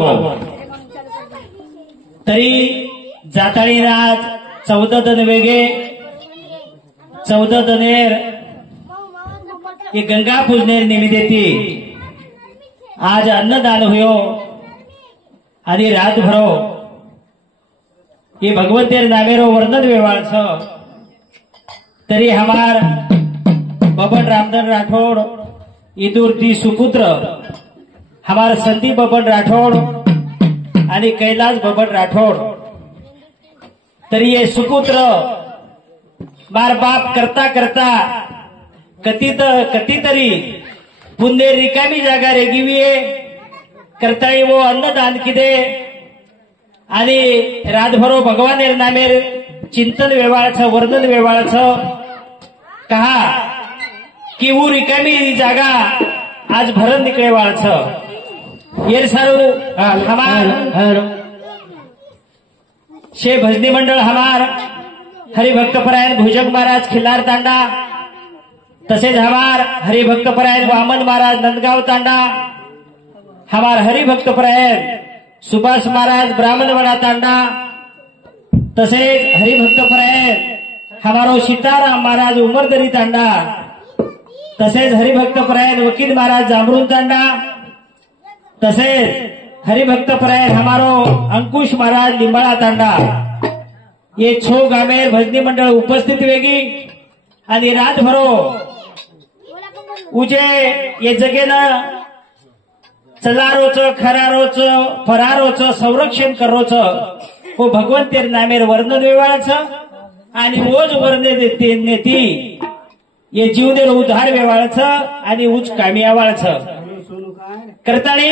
भगवान तरी जाताळी आज 14 दन वेगे 14 दनेर ये गंगा पूजनेर निमित्ती आज अन्नदान हुयो आणि रात भरो ये भगवंतेर नामेरो वर्णन वेवाळ छ तरी हमार बबन रामधन राठौड़ इदुर्ती सुपुत्र हमार संदीप बबन राठौड़ आणि कैलाश बबन राठौड़ तरी ये सुपुत्र मार बाप करता करता कती तरी पुण्य रिकामी जागा रेगिवीये करताळी वो अन्नदान किदे आणि रातभरो भगवानेर नामेर चिंतन वेवाळचं वर्णन वेवाळचं कहा कि वो रिकामी जागा आज भरण निकळे वाळचं येर सारू हमार शे भजनी मंडल हमार हरिभक्तपरायण भुजंग महाराज खिल्लार तांडा तसेच हमार हरिभक्तपरायण वामन महाराज नंदगाव तांडा हमार हरिभक्तपरायण सुभाष महाराज ब्राह्मणवाड़ा तांडा तसेच हरिभक्तपरायण हमारो सीताराम महाराज उमरदरी तांडा तसेच हरिभक्तपरायण वकील महाराज जांभरून तांडा तसेच हरिभक्तपरायण हमारो अंकुश महाराज लिंबाळा तांडा ये छो गामेर भजनी मंडळ उपस्थित वेगी आणि रात भरो उजे ये जगेनं चलारोच खरारोच फरारोच संरक्षण करोच वो भगवंतेर नामेर वर्णन वेवाळचं आणि ओज वर्णे देते नेती ये जीवनेर उद्धार वेवाळचं आणि उच कामी आवाळचं करताळी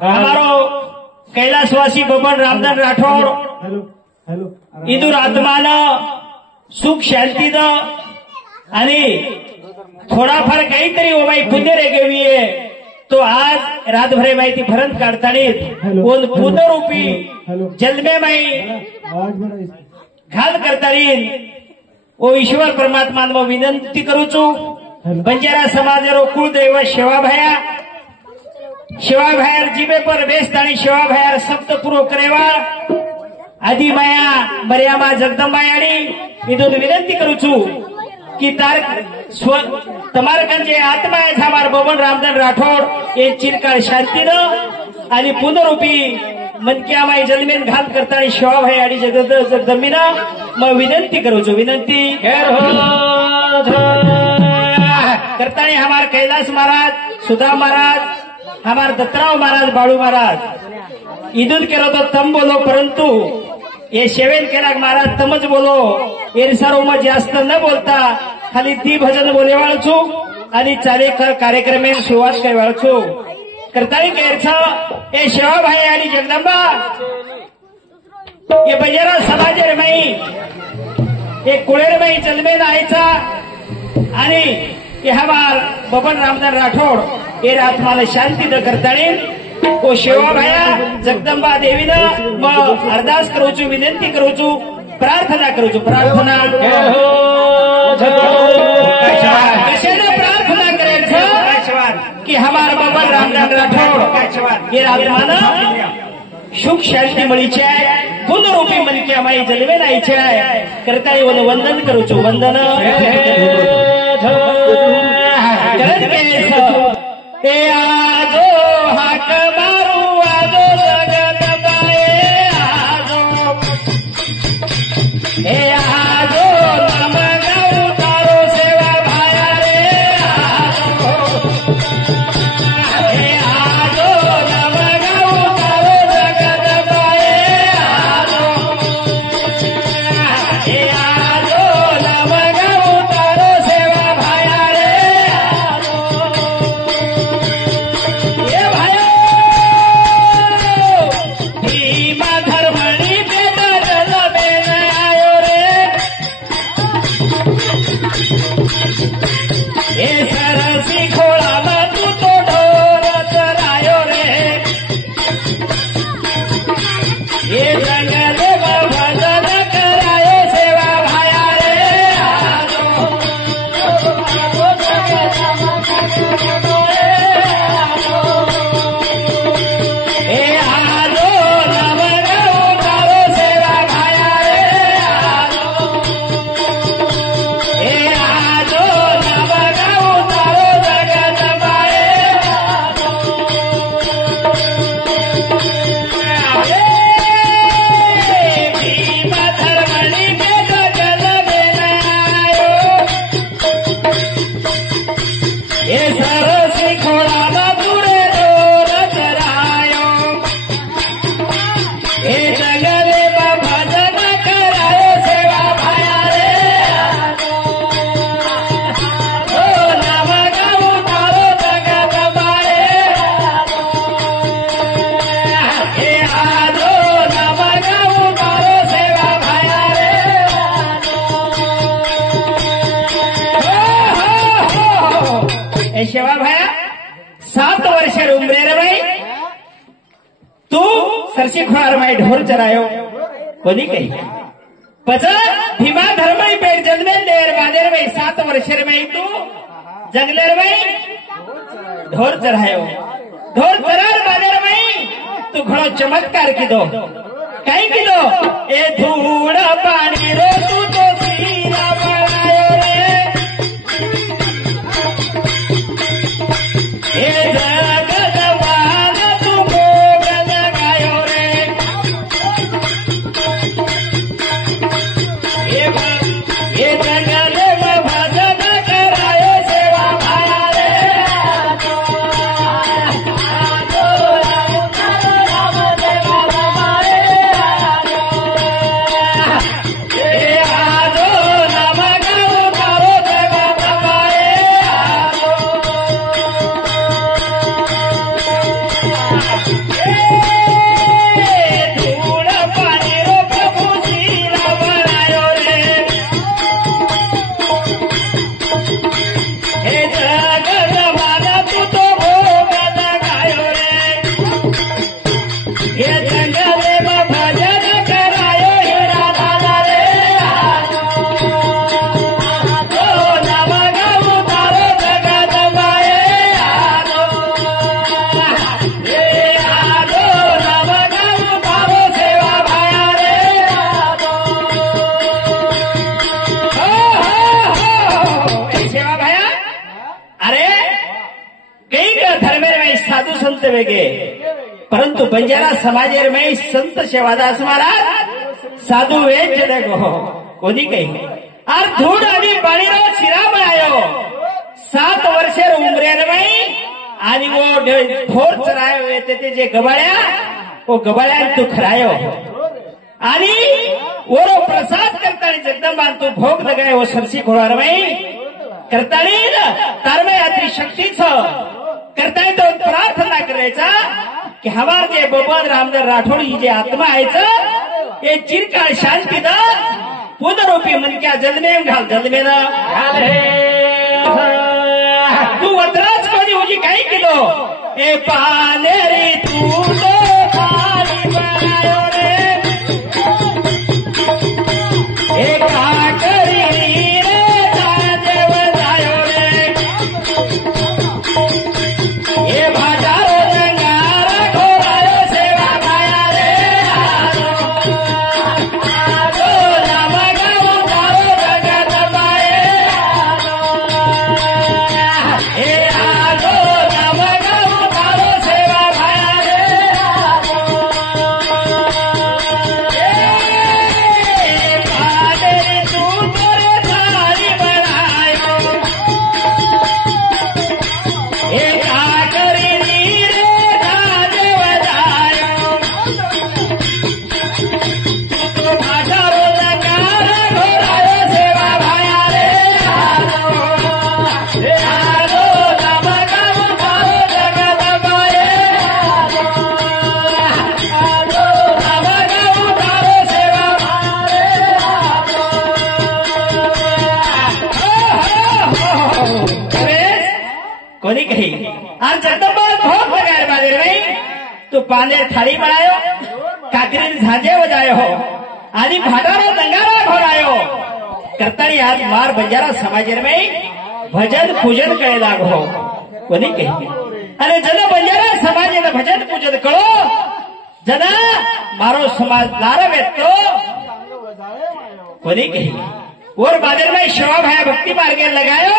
हमारो कैलाशवासी बबन रामधन राठौड़ इदुर आत्मान सुख शांती आणि थोडाफार काहीतरी ओबाई पुण्य रेगवीये तो आज रातभरे माहिती भरण काढतानीत कोण पुनरूपी जन्मे माई घाल करतानीन ओ ईश्वर परमात्मा विनंती करूचू बंजारा समाजरो कुलदैव शिवाभायर जीवे पर बेस्त आणि शिवाभायर सप्त पूर्व करेवा आदि माया मर्यामा जगदंबायाणी इथून विनंती करूचू की तमारकांचे आत्मा हमार बबन रामधन राठौड़ ये चिरकाळ शांतीनं आणि पुनरूपी मनक्या माई जन्मेन घाल करता शिवाभाई आणि जगदंबीनं मग विनंती करूचू विनंती करता हमार कैलाश महाराज सुधा महाराज हमार दत्तराव महाराज बाळू महाराज इदून केलो तो तम बोलो परंतु ये सेवेन केला महाराज तमच बोलो ये सारो मग जास्त न बोलता खाली ती भजन बोले वाळचू आणि चालेकर कार्यक्रमे सुरुवात काय वाळचू करताई केरचा ये शिवाभाई आणि जगदंबा ये बजारा समाजेर माई ये कुळेर माई जन्मेन आयचा आणि ये हमार बबन रामधन राठौड़ ये आत्माला शांती द करताळी ओ शिवाभाया जगदंबा देवीनं मग अरदास करूचू विनंती करूचू प्रार्थना करूचू प्रार्थना कशाने प्रार्थना करायचं की हमार बबन रामधन राठौड़ ये आत्मानं सुख शांती मळीचे आहे पुनरूपी मनक्या माई जन्मे नाहीचे आहे करताळी वंदन करूचू वंदन ए आजो हाक मारू आजो जगदंबाए आजो ए आजो नाम गाऊ तारो सेवा भाया रे आजो ए आजो नाम गाऊ तारो जगदंबाए आजो ए आजो नाम गाऊ तारो सेवा भाया रे आजो सरसी खुआर माई ढोर चरायो कोनी कही पच भीमा धर्म पेट जन्मे देर बादेर में 7 वर्षेर में तू जंगलेर में ढोर चरायो ढोर चरार बादेर में तू घणो चमत्कार कीधो कई कीधो ए धूड़ पानी रो तू तो सीरा बनायो रे ए जगत बाल तू भोग लगायो रे ए जंगल में भजन करायो सेवा भाया रे साधु संत वेगे परंतु बंजारा समाजेर में संत सेवादास महाराज साधु वेच देखो कोनी कही और धूड़ आणि पाणीरो शिरा बनायो 7 वर्षेर उमरेर में आणि वो ढोर चरायो येते जे गबाळ्या वो गबाळ्या तू खरायो आणि ओरो प्रसाद करता जगदंबा तू भोग लगायो वो सरसी घोडार में करता तार में आती शक्ती छ करता तो प्रार्थना करायचा की हमार जे बबन रामदास राठोड ही जे आत्मा आहे ये चिरकाळ शांती द पुनरूपी मनक्या जन्मेम घाल जन्मेन घाल हे तू वतराज कोणी होजी काही केलो ए पानेरी तू तो खाली बनायो रे ए काकरी रे ताजेव जायो रे ए भाजारो जंगारा घोरायो सेवा भाया रे आजो नमगाऊ तारो जगत बाए ए आजो नमगाऊ तारो सेवा भाया रे ए पादेरी तू तोरे थाली बनायो ए काकरी नीरे ताजे बजायो तू भाषारो जंगारा घोरायो सेवा भाया रे आजो नमगाऊ तारो जगत बाए आजो नमगाऊ तारो सेवा भाया रे कोनी कही और जगदंबा भोग लगाए बादेर में तू पानेर थाली बनायो काकरी झांझे बजायो हो आदि भाटारो दंगारा घोरायो करतानी आज मार बंजारा समाजेर में भजन पूजन करे लागो कोनी कही अरे जन बंजारा समाजे भजन पूजन करो जना मारो समाज लारवे तो कोनी कही और बादेर में शिवा भाया भक्ति मार्गे लगायो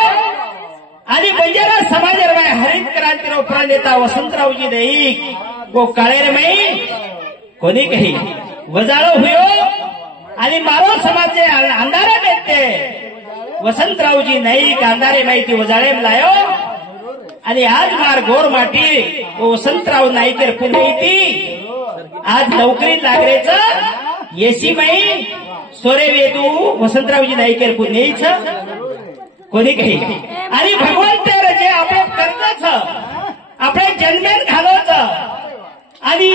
आणि बंजारा समाजेर में हरित क्रांति उपरा नेता वसंतरावजी नाईक वो काळेर में कोनी कही वजाळो हुयो आणि मारो समाज जे अंधारे बेते वसंतरावजी नाईक अंधारे माहिती वजाळे लायो आणि आज मार गोर माटी वो वसंतराव नाईकेर पुणे येती आज नोकरी लागरेच एसी मई सोरे वेदू वसंतरावजी नाईकेर पुणेच कोणी काही आणि भगवंत जे आपण कर्ज आपण जन्मेन घालोच आणि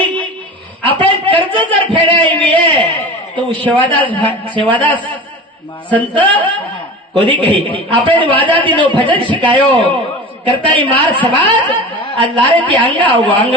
आपण कर्ज जर फेडावी तो सेवादास संत कोणी काही आपण वादा दिलो भजन शिकायो करताई मार समाज आज लारे ती अंग अंग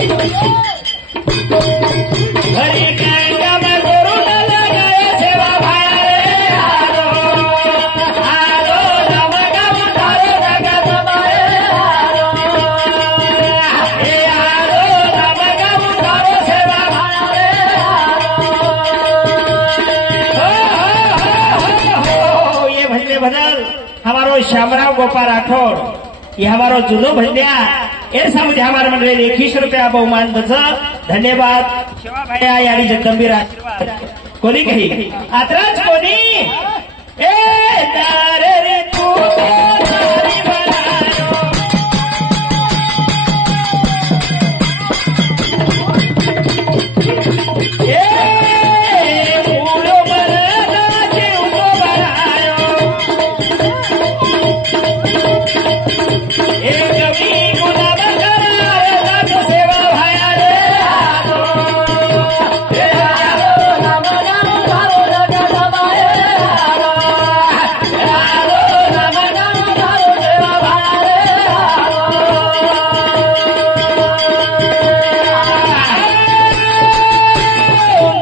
हरी गंगा में गुरु न लगाए सेवा भाया रे आरो आरो नम गम धारो जगत माए आरो ए आरो नम गम धारो सेवा भाया रे आरो ये भजने बदल हमारो श्यामराव गोपाल राठौड़ ये हमारो जुनो भजन्या ऐसा मुझे हमारे मंडळी 21 रुपया बहुमान तसं धन्यवाद शिवाभाया याडी जगदंबीर आशीर्वाद कोणी काही आत्राच कोणी ए तारे रे तू तारी बनायो ए पूरो बरना जीव को बनायो ए कभी गुलाब करारे साथ सेवा भाया रे आरो ए आरो नम गम धारो जगत माए आरो आरो नम गम धारो सेवा भाया रे आरो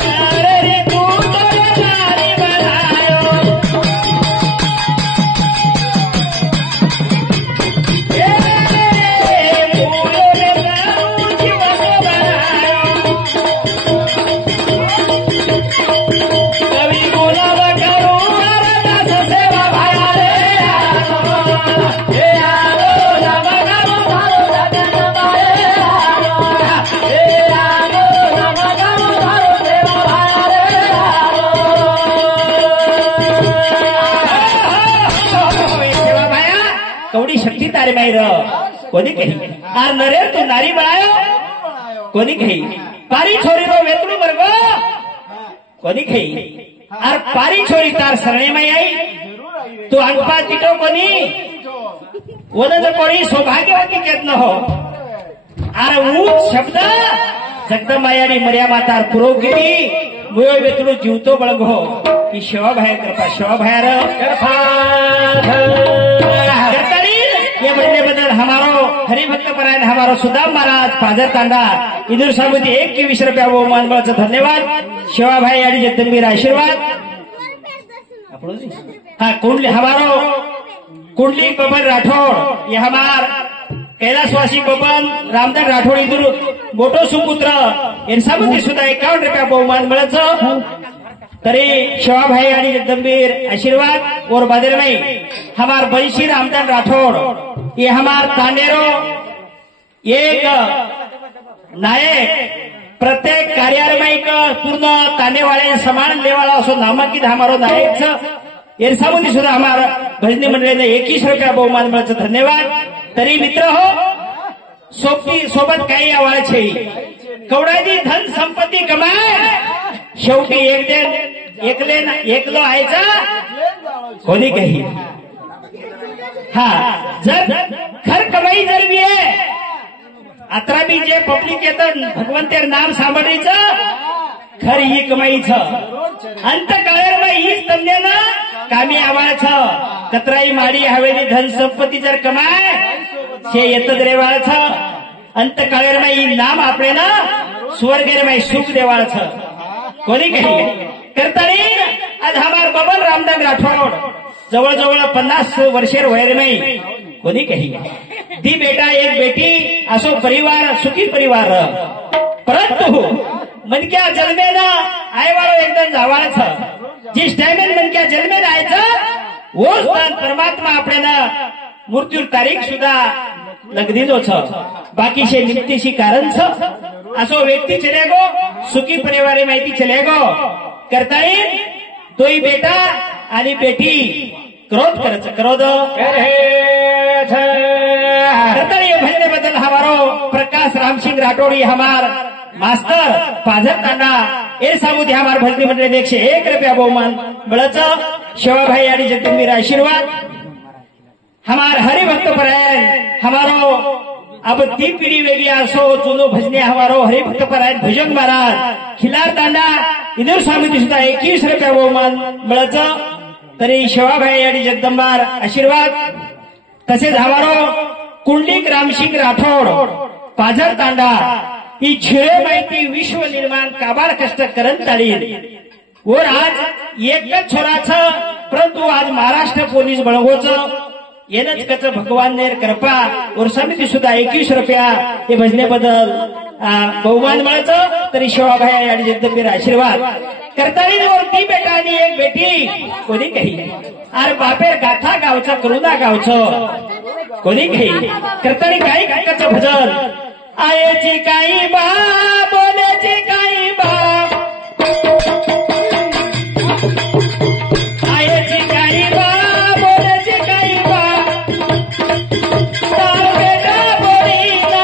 नारे रे तू तो नारी बनायो कभी गुलाब करू दास सेवा भाया रे आरो ए आरो नम गम धारो जगत माए आरो ए आरो नम गम धारो सेवा भाया रे आरो सेवा भाया कवडी शक्ती तारे मायर कोणी कही आर नरे तू नारी बनायो कोणी कही पारी छोरी रो वेतलू वर्ग कोणी कही आर पारी छोरी तार सरणे में आई तू अंगपा तिटो कोणी वदन कोणी सौभाग्यवती केत न हो आर ऊच शब्द जगदंबायानी मर्या मातार पुरो केली मुयो वेतलू जीवतो बळग हो ही शिवाभाया कृपा शिवाभायार कृपा ये बनने बदल हमारो हरिभक्त परायण हमारो सुदाम महाराज पाजर तांडा इंदूर सामुदी 21 रुपया बहुमान बळाचं धन्यवाद शिवाभाई आणि जगदंबीर आशीर्वाद हाँ कुंडली हमारो कुंडली बबन राठौड़ ये हमार कैलाशवासी बबन रामधन राठौड़ इंदूर मोटो सुपुत्र इन सामुदी सुद्धा 51 रुपया बहुमान बळाचं तरी शिवाभाई आणि जगदंबीर आशीर्वाद और बदल में हमार बंशी रामधन राठौड़ ये हमार तांडेरो एक नायक प्रत्येक कार्यालय पूर्ण तांडेवाळे समान लेवाला असो नामांकित हमारो नायक एरसामुदी सुद्धा हमार भजनी मंडळीने 21 रुपया बहुमान मिळाचं धन्यवाद तरी मित्र हो सोबत काही आवाज छे कवडादी धन संपत्ती कमाय शेवटी एकलो आयचा कोणी काही हा जर खर कमाई जर भी आहे अत्रा बी जे पब्लिक येतं भगवंतेर नाम सांभाळीचं खर ही कमाईचं अंत काळेर हीच तज्ञानं कामी आवाळचं कतराई माडी हवेली धन संपत्ती जर कमाय शे येतच रेवाळचं अंत काळेर ही नाम आपले ना स्वर्गेर सुख देवाळचं कोणी काही करता आज हमार बबन रामधन राठौड़ जवळजवळ 50 वर्षेर वयर में कोणी काही दी बेटा एक बेटी असो परिवार सुखी परिवार परंतु मनक्या जन्मेनं आयवाळो एकदम जावाळचं जिस टाइमेन मनक्या जन्मेन आयचं वोच परमात्मा आपल्याला मृत्यू तारीख सुद्धा लगदीजो छ बाकी शे नित्यशी कारण छ असो व्यक्ती चलेगो सुखी परिवारे माहिती चलेगो करता येईल तोही बेटा आणि बेटी क्रोध करायचं क्रोध करता ये भजने बदल हमारो प्रकाश रामसिंह राठौड़ी हमार मास्टर पाजर तांडा ए सामुदी हमार भजनी मंडळी 101 रुपया बहुमान बळाचं शिवाभाई आणि जगदंबीर आशीर्वाद हमार हरिभक्त परायण हमारो अब ती पीढ़ी वेगळी असो जुनो भजने हमारो हरिभक्त परायण भुजंग महाराज खिलार तांडा इंदूर सामुदी सुद्धा 21 रुपया बहुमान बळाचं तरी शिवाभाई आणि जगदंबार आशीर्वाद तसेच हमारो कुंडलिक रामसिंह राठौड़ पाजर तांडा ही झिरे माहिती विश्व निर्माण काबाड कष्ट करत चालील वर आज एकच छोराचं परंतु आज महाराष्ट्र पोलीस बळगोचं येणच कच भगवान नेर कृपा और समिती सुद्धा 21 रुपया हे भजनेबद्दल बहुमान मिळायचं तरी शिवाभाई आणि जगदंबीर आशीर्वाद करतानी ती बेटा आणि एक बेटी कोणी काही अरे बापेर गाथा गावचा करुणा गावचं कोणी काही करतानी काही काकाचं भजन आयची काही बा बोलायची काही बा आयची काही बा बोलायची काही बा तार बेटा बोलीना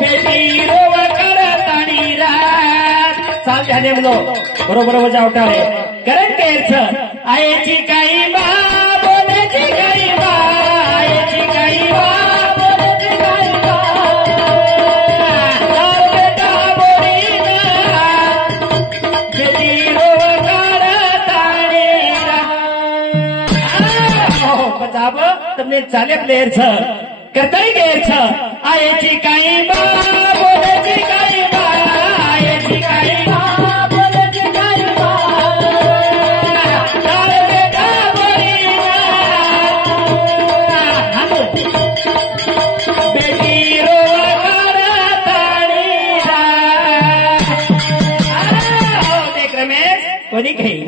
बेटी रोव करत आणि रात चाल झाले म्हणून बरोबर वजावटाळे करण केरचं आयची काही बा बोलायची काही बा आयची काही बा તમને ચાલે પ્લેયર છે કરતાઈ ગેર છે આયેची काही बा बोलायची काही बा आयची काही बा बोलायची काही बा तार बेटा बोलीना बेटी रोवा करतानी देख रमेश कोणी काही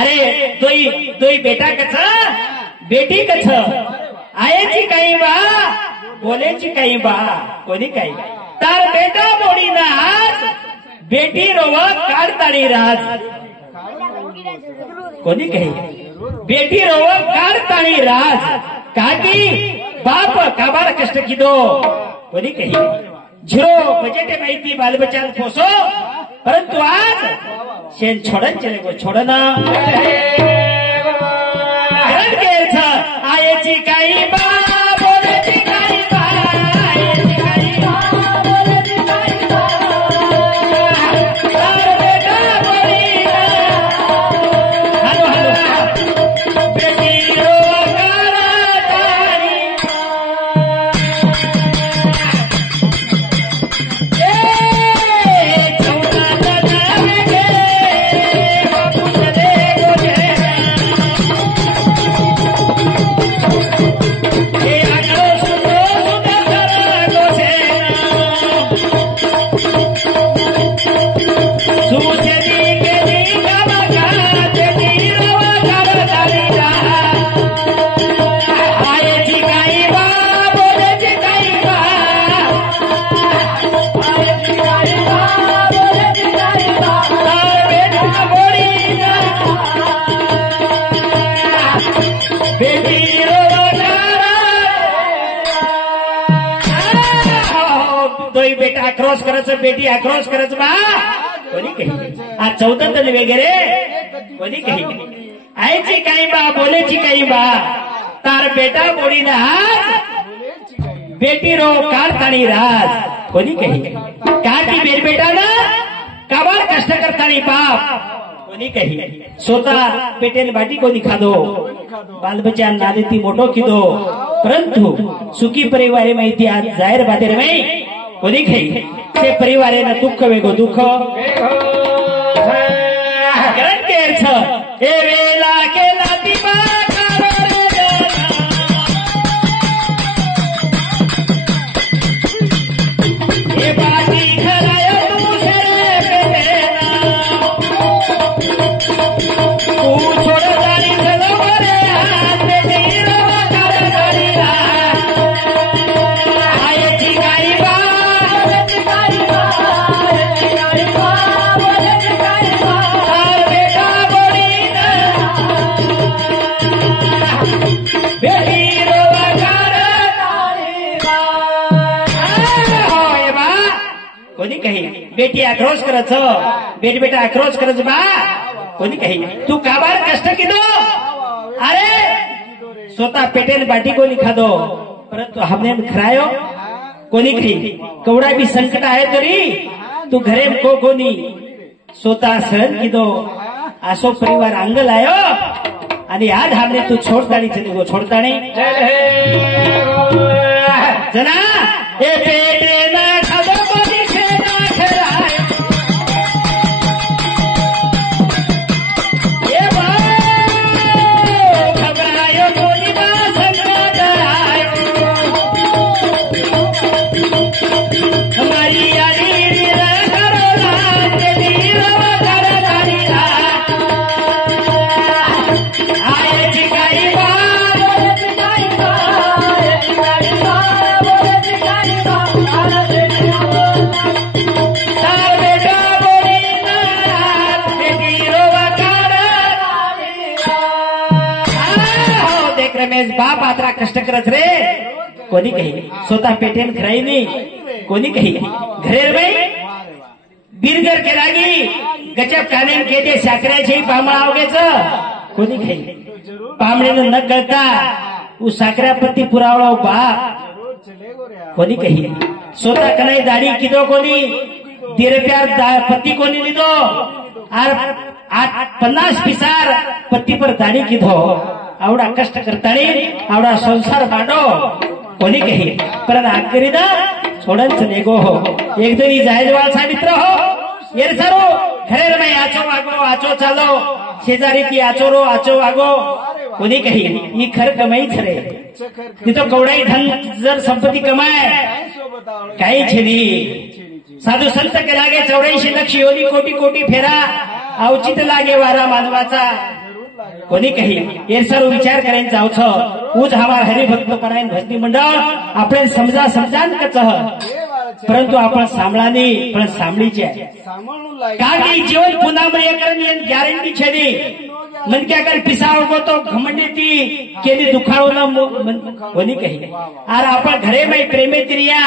अरे तोई बेटा कच बेटी कच आयची काही बा बोलायची काही बा कोणी काही तार बेटा बोडीना आज बेटी रोव काढताळी राज कोणी काही बेटी रोव काढताळी राज काकी बाप काबार कष्ट किदो कोणी काही झिरो बजेट माहिती बालबचान पोसो परंतु आज शेन छोडन चले गो छोडना आयची काही बा बोलायची काही बा आयची काही बा बोलायची काही बा तार बेटा बोलीना हॅलो हॅलो बेटी रोवा करतानी बेटा आक्रोश करायचं बेटी आक्रोश करायचं बा कोणी काही आज 14 तन वगैरे कोणी काही आयची काही बा बोलायची काही बा तार बेटा बोडीना आज बेटी रो काढतानी राज कोणी काही काकी बेर बेटा ना काबार कष्ट करतानी बाप कोणी काही स्वतः पेटेल बाटी कोणी खादो बालबच्चा नादेती मोठो किदो परंतु सुखी परिवारे माहिती आज जाहीर बातेर में कोणी काही ते परिवारे ना दुःख वेगो दुःख कारण केर छ ए वेला केला दिवा ए बाटी खलाय दुसरे पेना तू छोड़ जानी चलो रे हाथ बेटी रवा कर गाड़ी आयची काही बा कोणी काही बेटी आक्रोश करच बेटी बेटा आक्रोश करच बा कोणी काही तू काबार कष्ट किदो अरे स्वतः पेटेल बाटी कोणी खादो परंतु हमने खरायो कोणी काही कवडा बी संकट आहे तरी तू घरे को कोणी स्वतः सहन किदो आसो परिवार अंग लायो आणि आज हमने तू छोडताणी चली गो छोडताणी जना ए पेटे ना खादो कोणी खेळा खेळाय ए भाऊ घबरायो कोणी ना संकट आयो हमारी यारी रीरा करो रात नीरा कर दारिया आये जिगाई रमेश बाप आत्रा कष्ट करत रे कोणी काही स्वतः पेटेन खराई नाही कोणी काही घरे बाई बिरजर केलागी गचप कानेन केते साखऱ्याची पामळावगेच कोणी काही पामळेनं न कळता उ साखऱ्यापत्ती पुरावळो बाप कोणी काही स्वतः कनाई दाढी किदो कोणी 1.5 रुपया पत्ती कोणी लिदो और 50 पिसार पत्ती पर दाढी किदो आवडा कष्ट करतानी आवडा संसार मांडो कोणी काही पण आखरी ना सोडंच नेगो हो एकदरी जायजवाचा मित्र हो येर सरो घरे रमे आचो वागो आचो चालो शेजारी ती आचो रो आचो वागो कोणी काही ही खर कमाई खरे तिथं कवडाई धन जर संपत्ती कमाय काही छेनी साधू संत के लागे 84 लक्ष योनी कोटी कोटी फेरा अवचित लागे वारा मानवाचा कोणी काही ये सर्व विचार करायचं जावछ उज हमार हरिभक्त परायण भजनी मंडळ आपण समजा समजान कच परंतु आपण सांभळानी पण सांभळीचे काकी जीवन पुन्हा मयकरण गॅरंटी छेनी मन क्या कर पिसाव को तो घमंडी ती केली दुखाळो न कोणी काही आर आपण घरे मै प्रेमे तिरिया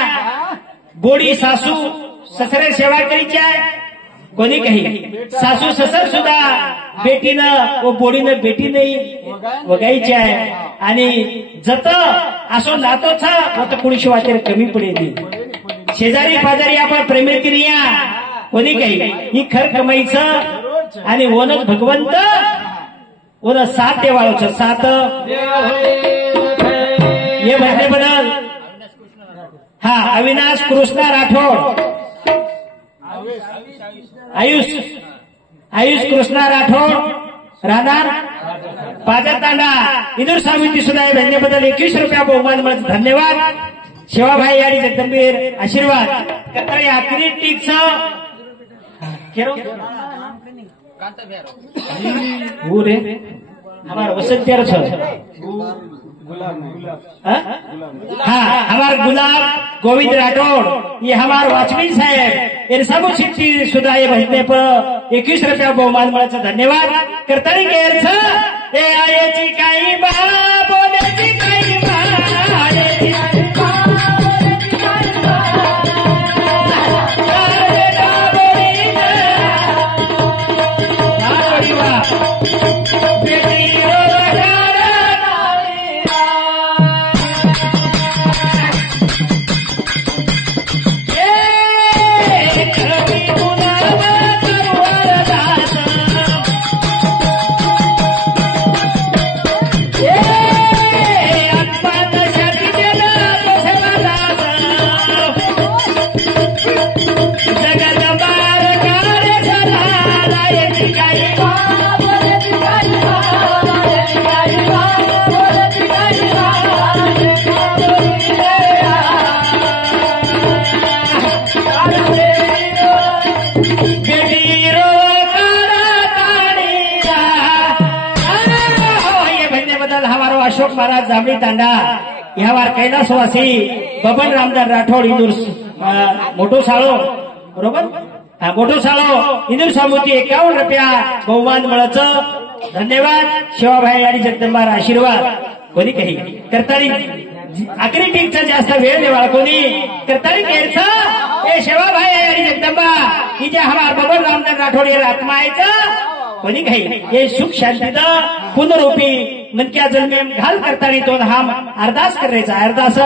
बोडी सासू ससरे सेवा करीच्या कोणी काही सासू ससर सुद्धा बेटीनं व बोडीनं बेटी नाही वगायची आहे आणि जत असो नातोच होत कुणीशी वाटेर कमी पडेल शेजारी पाजारी आपण प्रेमेतिरिया कोणी काही ही खर कमाईचं आणि ओनच भगवंत ओन साथ देवाळोच साथ ये म्हणणे बदल हा अविनाश कृष्णा राठोड आयुष कृष्णा राठोड राहणार पाजरतांडा इंदूर समिती सुद्धा भेटण्याबद्दल 21 रुपया बहुमान मिळत धन्यवाद शिवाभाई आणि जगदंबीर आशीर्वाद करता या आखरी टीकचं रे हमार वसंतियर हाँ हमार गुलाब गोविंद राठौड़ ये हमार वाचमीन साहेब इन सब सिट्टी सुधा ये भजने पर 21 रुपया बहुमान मिळायचं धन्यवाद करतानी गेरच ए आयची काही बा बोलेची काही बा आयची काही बा बोलेची काही बा अरे डाबोरी बा बेटी अशोक महाराज जांभळी तांडा ह्यावर कैलासवासी बबन रामदार राठोड इंदूर मोठो साळो बरोबर हा मोठो साळो इंदूर समिती 51 रुपया बहुमान मिळायचं धन्यवाद शिवाभाई आणि जगदंबार आशीर्वाद कोणी काही करतानी आखरी टीकचा जास्त वेळ देवा कोणी करतानी केरचं ए शिवाभाई आणि जगदंबा ही जे हमार बबन रामदार राठोड हे आत्मायचं कोणी काही हे सुख शांतीचं पुनरूपी मन क्या जन्मे घाल करतानी तो हा अरदास करायचा अरदास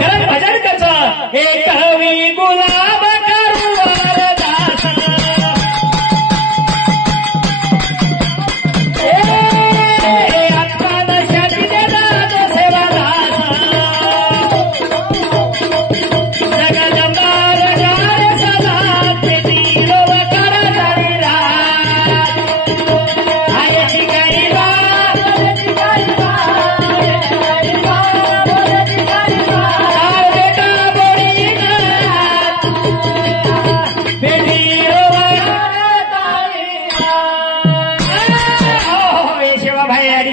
गरज भजन कच एक हवी गुलाब करू अरदास आत्मा शांती देदा तो सेवादास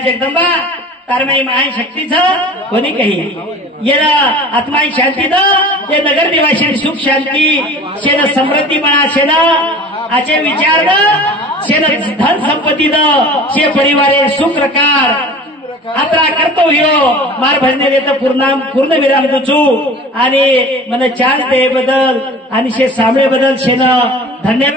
जगदंबा तारमाई महान शक्तीचं कोणी काही ये आत्माई शांती द ये नगर निवासी सुख शांती शेन समृद्धी म्हणा शेन आचे विचार द शेन धन संपत्ती द शे परिवारे सुख रकार आत्रा करतो हिरो मार भजने देत पूर्ण विराम तुचू आणि मन चान्स दे बदल आणि शे सामळे बदल शेन धन्यवाद।